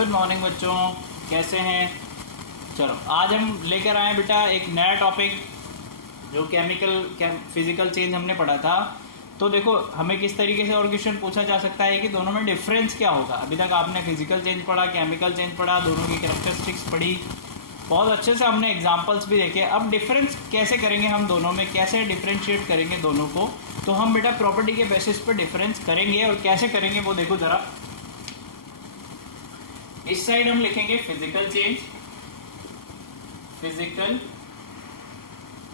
Good morning बच्चों, कैसे हैं। चलो आज हम लेकर आए बेटा एक नया टॉपिक जो फिजिकल चेंज हमने पढ़ा था। तो देखो हमें किस तरीके से और क्वेश्चन पूछा जा सकता है कि दोनों में डिफरेंस क्या होगा। अभी तक आपने फिजिकल चेंज पढ़ा, केमिकल चेंज पढ़ा, दोनों की कैरेक्टरिस्टिक्स पढ़ी, बहुत अच्छे से हमने एग्जाम्पल्स भी देखे। अब डिफरेंस कैसे करेंगे हम दोनों में, कैसे डिफ्रेंशिएट करेंगे दोनों को। तो हम बेटा प्रॉपर्टी के बेसिस पर डिफरेंस करेंगे और कैसे करेंगे वो देखो जरा। इस साइड हम लिखेंगे फिजिकल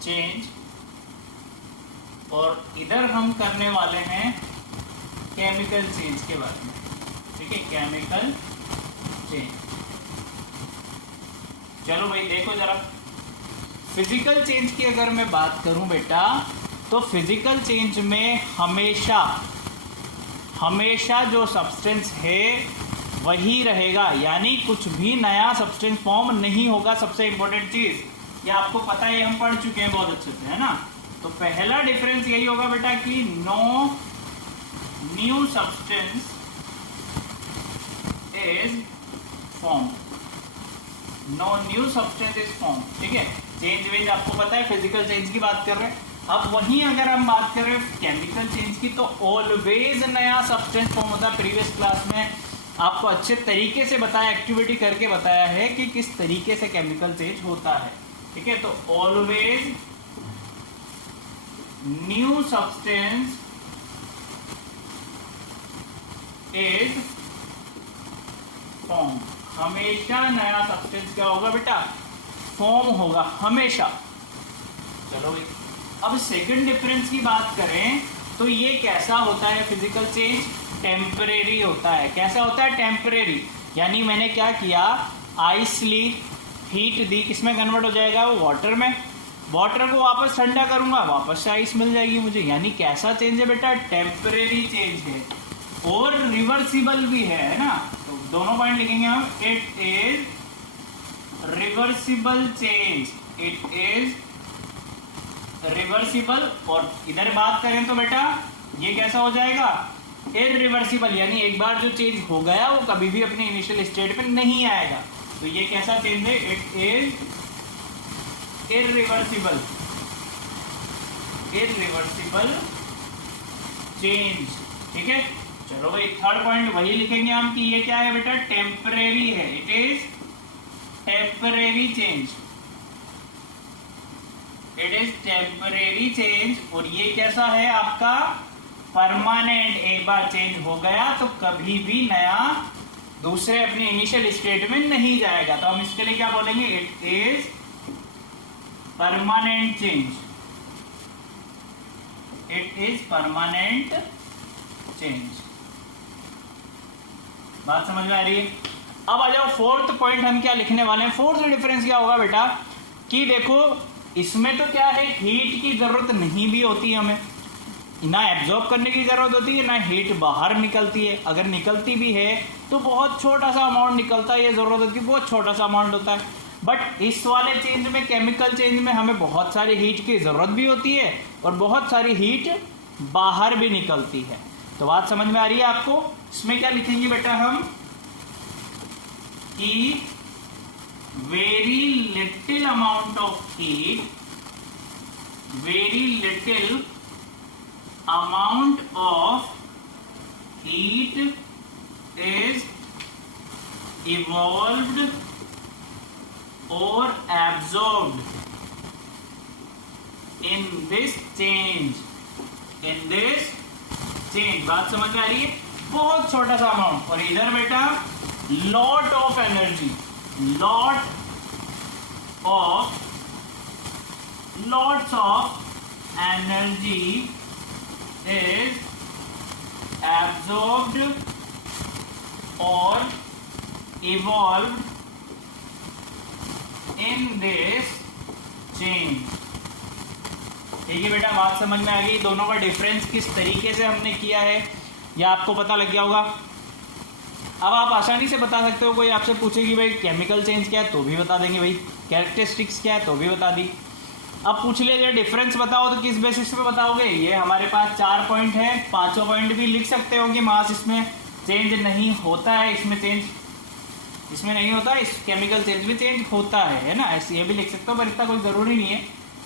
चेंज और इधर हम करने वाले हैं केमिकल चेंज के बारे में। ठीक है, केमिकल चेंज। चलो भाई देखो जरा, फिजिकल चेंज की अगर मैं बात करूं बेटा, तो फिजिकल चेंज में हमेशा जो सब्सटेंस है वही रहेगा, यानी कुछ भी नया सब्सटेंस फॉर्म नहीं होगा। सबसे इंपॉर्टेंट चीज ये आपको पता है, हम पढ़ चुके हैं बहुत अच्छे से, है ना। तो पहला डिफरेंस यही होगा बेटा कि no new substance is form, no new substance is form. ठीक है, चेंज वेंज आपको पता है, फिजिकल चेंज की बात कर रहे हैं। अब वहीं अगर हम बात कर रहे हैं केमिकल चेंज की, तो ऑलवेज नया सब्सटेंस फॉर्म होता है। प्रीवियस क्लास में आपको अच्छे तरीके से बताया, एक्टिविटी करके बताया है कि किस तरीके से केमिकल चेंज होता है। ठीक है, तो always new substance is form, हमेशा नया सब्सटेंस क्या होगा बेटा, फॉर्म होगा हमेशा। चलो भाई, अब सेकंड डिफरेंस की बात करें तो ये कैसा होता है फिजिकल चेंज, टेम्परेरी होता है। कैसा होता है, टेम्परेरी। यानी मैंने क्या किया, आइस ली, हीट दी, किसमें कन्वर्ट हो जाएगा वो, वाटर में। वाटर को वापस ठंडा करूंगा, वापस से आइस मिल जाएगी मुझे। यानी कैसा चेंज है बेटा, टेम्परेरी चेंज है और रिवर्सिबल भी है ना। तो दोनों पॉइंट लिखेंगे हम, it is reversible change, it is reversible. और इधर बात करें तो बेटा ये कैसा हो जाएगा, इररिवर्सिबल। यानी एक बार जो चेंज हो गया वो कभी भी अपने इनिशियल स्टेट में नहीं आएगा। तो ये कैसा चेंज है, इट इज इररिवर्सिबल चेंज। ठीक है, चलो भाई थर्ड पॉइंट वही लिखेंगे हम कि ये क्या है बेटा, टेम्परेरी है, it is temporary change, it is temporary change. और ये कैसा है आपका, परमानेंट। एक बार चेंज हो गया तो कभी भी नया दूसरे अपने इनिशियल स्टेट में नहीं जाएगा। तो हम इसके लिए क्या बोलेंगे, it is permanent change, it is permanent change. बात समझ में आ रही है। अब आ जाओ फोर्थ पॉइंट, हम क्या लिखने वाले हैं। फोर्थ डिफरेंस क्या होगा बेटा कि देखो इसमें तो क्या है, हीट की जरूरत नहीं भी होती है, हमें ना एब्जॉर्ब करने की जरूरत होती है, ना हीट बाहर निकलती है। अगर निकलती भी है तो बहुत छोटा सा अमाउंट निकलता है, ये जरूरत होती है बहुत छोटा सा अमाउंट होता है। बट इस वाले चेंज में, केमिकल चेंज में, हमें बहुत सारी हीट की जरूरत भी होती है और बहुत सारी हीट बाहर भी निकलती है। तो बात समझ में आ रही है आपको। इसमें क्या लिखेंगे बेटा हम कि very little amount of heat, very little amount of heat is evolved or absorbed in this change, in this change। बात समझ में आ रही है, बहुत छोटा सा अमाउंट। और इधर बेटा lot of energy, lots of energy is absorbed or evolved in this change। ठीक है बेटा, बात समझ में आ गई। दोनों का डिफरेंस किस तरीके से हमने किया है यह आपको पता लग गया होगा। अब आप आसानी से बता सकते हो, कोई आपसे पूछे कि भाई केमिकल चेंज क्या है तो भी बता देंगे, भाई कैरेक्टरिस्टिक्स क्या है तो भी बता दी। अब पूछ लीजिए डिफरेंस बताओ तो किस बेसिस पे बताओगे। ये हमारे पास 4 पॉइंट है, 5 पॉइंट भी लिख सकते हो कि मास इसमें चेंज नहीं होता है, इसमें चेंज इसमें नहीं होता, इस केमिकल चेंज में चेंज होता है ना, ऐसे ये भी लिख सकते हो, पर इतना कोई ज़रूरी नहीं है।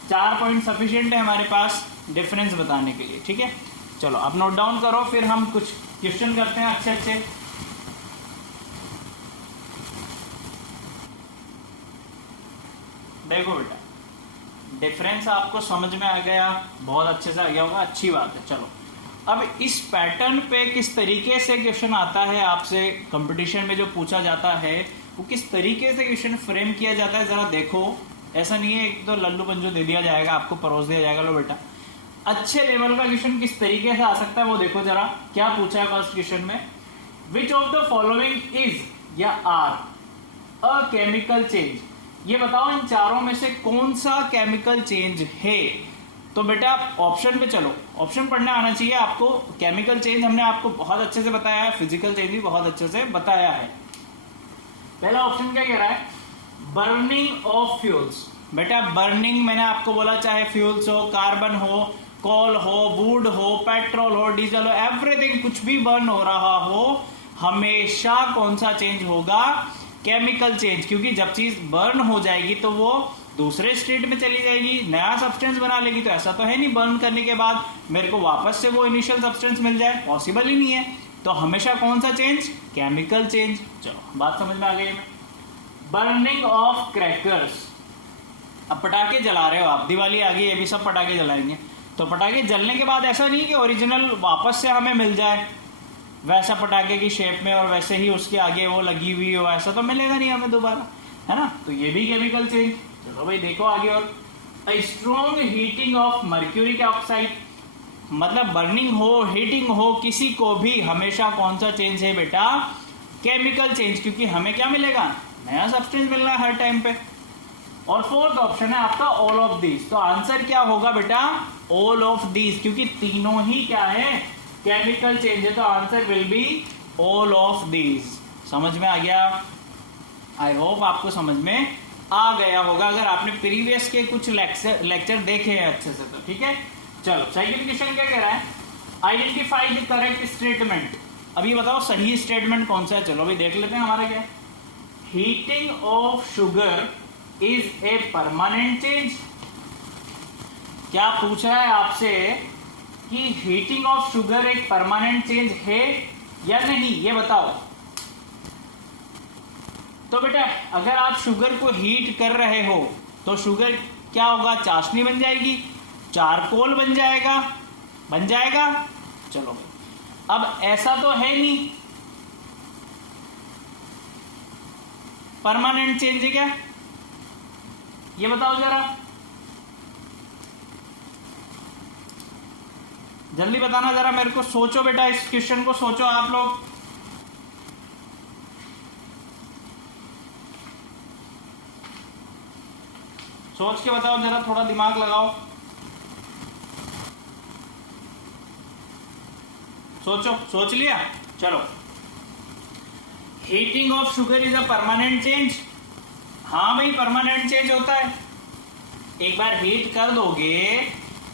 4 पॉइंट सफिशिएंट है हमारे पास डिफरेंस बताने के लिए, ठीक है। चलो आप नोट डाउन करो, फिर हम कुछ क्वेश्चन करते हैं अच्छे अच्छे। देखो बेटा, डिफरेंस आपको समझ में आ गया, बहुत अच्छे से आ गया होगा, अच्छी बात है। चलो अब इस पैटर्न पे किस तरीके से क्वेश्चन आता है आपसे कंपटीशन में, जो पूछा जाता है वो किस तरीके से क्वेश्चन फ्रेम किया जाता है, जरा देखो। ऐसा नहीं है एक तो लल्लू पंजू दे दिया जाएगा आपको, परोस दिया जाएगा, लो बेटा अच्छे लेवल का क्वेश्चन किस तरीके से आ सकता है वो देखो जरा। क्या पूछा है फर्स्ट क्वेश्चन में, which of the following is या आर अ केमिकल चेंज, ये बताओ इन चारों में से कौन सा केमिकल चेंज है। तो बेटा ऑप्शन पे चलो, ऑप्शन पढ़ना आना चाहिए आपको। केमिकल चेंज हमने आपको बहुत अच्छे से बताया है, फिजिकल चेंज भी बहुत अच्छे से बताया है। पहला ऑप्शन क्या कह रहा है, बर्निंग ऑफ फ्यूल्स। बेटा बर्निंग मैंने आपको बोला, चाहे फ्यूल्स हो, कार्बन हो, कोल हो, वुड हो, पेट्रोल हो, डीजल हो, एवरीथिंग कुछ भी बर्न हो रहा हो, हमेशा कौन सा चेंज होगा, केमिकल चेंज। क्योंकि जब चीज बर्न हो जाएगी तो वो दूसरे स्टेट में चली जाएगी, नया सब्सटेंस बना लेगी। तो ऐसा तो है नहीं बर्न करने के बाद मेरे को वापस से वो इनिशियल सब्सटेंस मिल जाए, पॉसिबल ही नहीं है। तो हमेशा कौन सा चेंज, केमिकल चेंज। चलो बात समझ में आ गई है। बर्निंग ऑफ क्रैकर्स, अब पटाखे जला रहे हो आप, दिवाली आ गई, ये भी सब पटाखे जलाएंगे। तो पटाखे जलने के बाद ऐसा नहीं कि ओरिजिनल वापस से हमें मिल जाए वैसा पटाखे की शेप में और वैसे ही उसके आगे वो लगी हुई हो, ऐसा तो मिलेगा नहीं हमें दोबारा, है ना। तो ये भी केमिकल चेंज। चलो भाई देखो आगे, और strong heating of mercuric oxide, मतलब बर्निंग हो, हीटिंग हो, किसी को भी हमेशा कौन सा चेंज है बेटा, केमिकल चेंज। क्योंकि हमें क्या मिलेगा, नया सब्सटेंस मिल रहा है हर टाइम पे। और फोर्थ ऑप्शन है आपका ऑल ऑफ दीज। तो आंसर क्या होगा बेटा, ऑल ऑफ दीज, क्योंकि तीनों ही क्या है, केमिकल चेंज है। तो answer will be all of these. समझ में आ गया, आई होप आपको समझ में आ गया होगा अगर आपने प्रीवियस के कुछ लेक्चर देखे हैं अच्छे से तो, ठीक है। चलो सेकंड क्वेश्चन क्या कह रहा है, आइडेंटिफाई द करेक्ट स्टेटमेंट। अब ये बताओ सही स्टेटमेंट कौन सा है। चलो अभी देख लेते हैं हमारा क्या है। Heating of sugar is a permanent change. क्या पूछ रहा है आपसे कि हीटिंग ऑफ शुगर एक परमानेंट चेंज है या नहीं, ये बताओ। तो बेटा अगर आप शुगर को हीट कर रहे हो तो शुगर क्या होगा, चाशनी बन जाएगी, चारकोल बन जाएगा, बन जाएगा। चलो भाई, अब ऐसा तो है नहीं, परमानेंट चेंज है क्या, ये बताओ जरा, जल्दी बताना जरा मेरे को। सोचो बेटा, इस क्वेश्चन को सोचो आप लोग। सोच के बताओ जरा, थोड़ा दिमाग लगाओ, सोचो। सोच लिया, चलो। Heating of sugar is a permanent change. हाँ भाई परमानेंट चेंज होता है। एक बार हीट कर दोगे,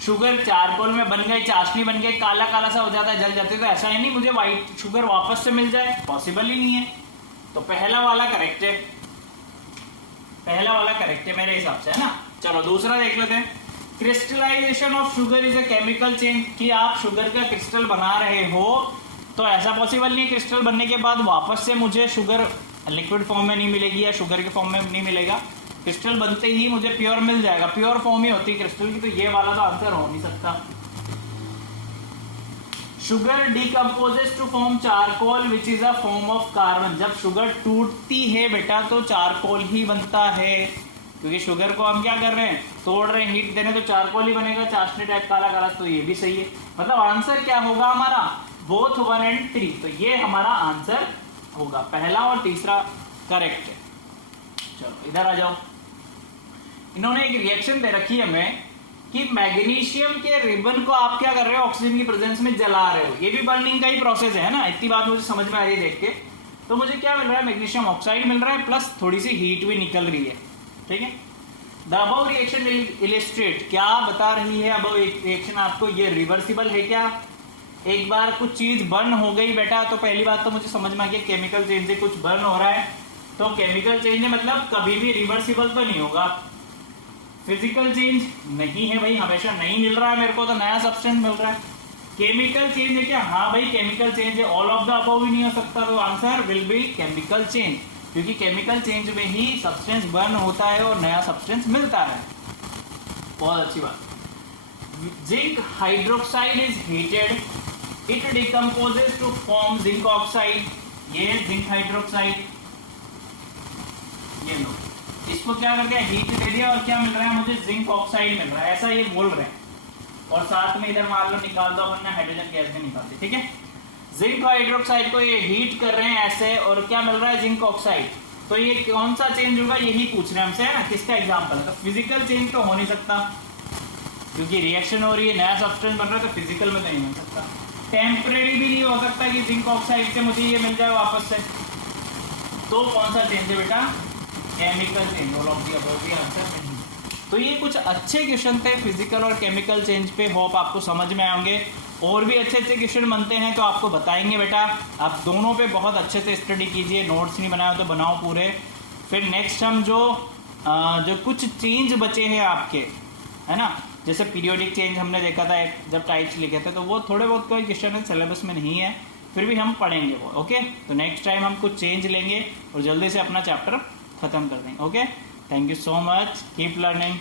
शुगर चारकोल में बन गई, चाशनी बन गई, काला काला सा हो जाता है, जल जाते हैं। तो ऐसा ही नहीं मुझे व्हाइट शुगर वापस से मिल जाए, पॉसिबल ही नहीं है। तो पहला वाला करेक्ट है, पहला वाला करेक्ट है मेरे हिसाब से, है ना। चलो दूसरा देख लेते हैं। Crystallisation of sugar is a chemical change, कि आप शुगर का क्रिस्टल बना रहे हो तो ऐसा पॉसिबल नहीं है क्रिस्टल बनने के बाद वापस से मुझे शुगर लिक्विड फॉर्म में नहीं मिलेगी या शुगर के फॉर्म में नहीं मिलेगा। क्रिस्टल बनते ही मुझे प्योर मिल जाएगा, प्योर फॉर्म ही होती है क्रिस्टल की। तो ये वाला तो आंसर हो नहीं सकता। Sugar decomposes to form charcoal which is a form of carbon. जब शुगर टूटती है बेटा तो चारकोल ही बनता है, क्योंकि शुगर को हम क्या कर रहे हैं, तोड़ रहे हैं, हीट दे रहे हैं, तो चारकोल ही बनेगा, चाशनी टाइप काला काला। तो ये भी सही है, मतलब आंसर क्या होगा हमारा, बोथ 1 and 3। तो ये हमारा आंसर होगा, पहला और तीसरा करेक्ट है। चलो इधर आ जाओ। इन्होंने एक रिएक्शन दे रखी है हमें कि मैग्नीशियम के रिबन को आप क्या कर रहे हो, ऑक्सीजन की प्रेजेंस में जला रहे हो। ये भी बर्निंग का ही प्रोसेस है ना, इतनी बात मुझे समझ में आ रही है देख के। तो मुझे क्या मिल रहा है, मैग्नीशियम ऑक्साइड मिल रहा है, प्लस थोड़ी सी हीट भी निकल रही है, ठीक है। द अबव रिएक्शन इलिस्ट्रेट, क्या बता रही है अबव रिएक्शन आपको, ये रिवर्सिबल है क्या। एक बार कुछ चीज बर्न हो गई बेटा तो पहली बात तो मुझे समझ में आ गया केमिकल चेंज से कुछ बर्न हो रहा है, तो केमिकल चेंज है मतलब कभी भी रिवर्सिबल तो नहीं होगा। फिजिकल चेंज नहीं है भाई, हमेशा नहीं मिल रहा है मेरे को तो नया सब्सटेंस मिल रहा है। केमिकल चेंज है क्या? हाँ भाई केमिकल चेंज है, ऑल ऑफ द अबव भी नहीं हो सकता, तो answer will be chemical change, क्योंकि केमिकल चेंज में ही सब्सटेंस बर्न होता है और नया सब्सटेंस मिलता है। बहुत अच्छी बात। Zinc hydroxide is heated, it decomposes to form zinc oxide. ये जिंक हाइड्रोक्साइड, ये लो, इसको क्या करके हीट दे दिया और क्या मिल रहा है मुझे? जिंक ऑक्साइड मिल रहा है, ऐसा ये बोल रहे हैं। और साथ में इधर मान लो निकाल दो, वरना हाइड्रोजन गैस भी निकालते, ठीक है। जिंक हाइड्रोक्साइड को ये हीट कर रहे हैं ऐसे, और क्या मिल रहा है? Zinc oxide. तो ये कौन सा चेंज होगा यही पूछ रहे हैं हमसे, है ना, किसका एग्जांपल है? तो फिजिकल चेंज तो हो नहीं सकता, क्योंकि रिएक्शन हो रही है, नया सब्सटेंस बन रहा है, तो फिजिकल में तो नहीं बन सकता। टेम्परेरी भी नहीं हो सकता कि जिंक ऑक्साइड से मुझे ये मिल जाए वापस से। तो कौन सा चेंज है बेटा? Chemical change. All of the above भी आंसर नहीं। तो ये कुछ अच्छे क्वेश्चन थे फिजिकल और केमिकल चेंज पे, होप आपको समझ में आएंगे। और भी अच्छे अच्छे क्वेश्चन बनते हैं तो आपको बताएंगे बेटा। आप दोनों पे बहुत अच्छे से स्टडी कीजिए, नोट्स नहीं बनाए तो बनाओ पूरे। फिर नेक्स्ट हम जो कुछ चेंज बचे हैं आपके, है ना, जैसे पीरियोडिक चेंज हमने देखा था जब टाइप्स लिखे थे, तो वो थोड़े बहुत कोई क्वेश्चन है सिलेबस में नहीं है, फिर भी हम पढ़ेंगे वो। ओके, तो नेक्स्ट टाइम हम कुछ चेंज लेंगे और जल्दी से अपना चैप्टर खत्म कर देंगे। Okay, thank you so much, keep learning.